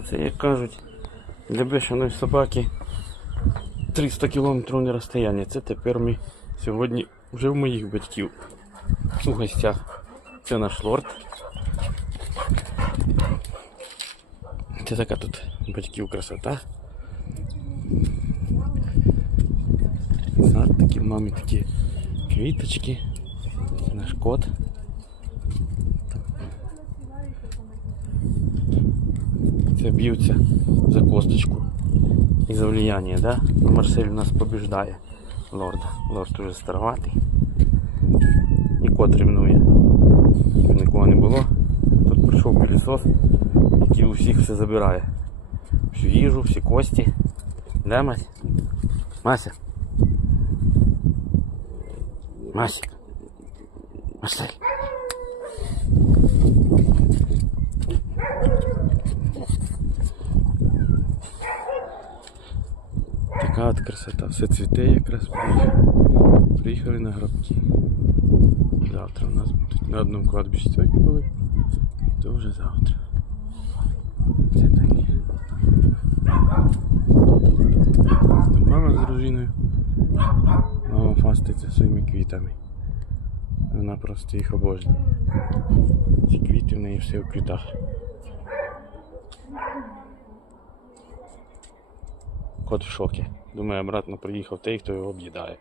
Це, як кажуть, для бешеної собаки 300 кілометрів розстояння. Це тепер ми сьогодні вже в моїх батьків у гостях. Це наш лорд. Це така тут батьків красота. Сад такі, мамі такі квіточки. Це наш кот. Це б'ються за косточку і за влияние, да? Ну, Марсель у нас побіждає лорда. Лорд уже староватий. І кот рівнує. Нікого не було. Тут прийшов пилісос, який у всіх все забирає. Всю їжу, всі кості. Да, мать? Мася? Масик? Марсель? Така от красота. Все цвіте якраз приїхали. На гробки. Завтра у нас будуть на одному кладбищі сьогодні були, то вже завтра. Це. Там мама з дружиною. Мама фаститься своїми квітами. Вона просто їх обожнює. Ці квіти в неї все в квітах. Кот в шокі. Думаю, обратно приїхав той, хто його об'їдає.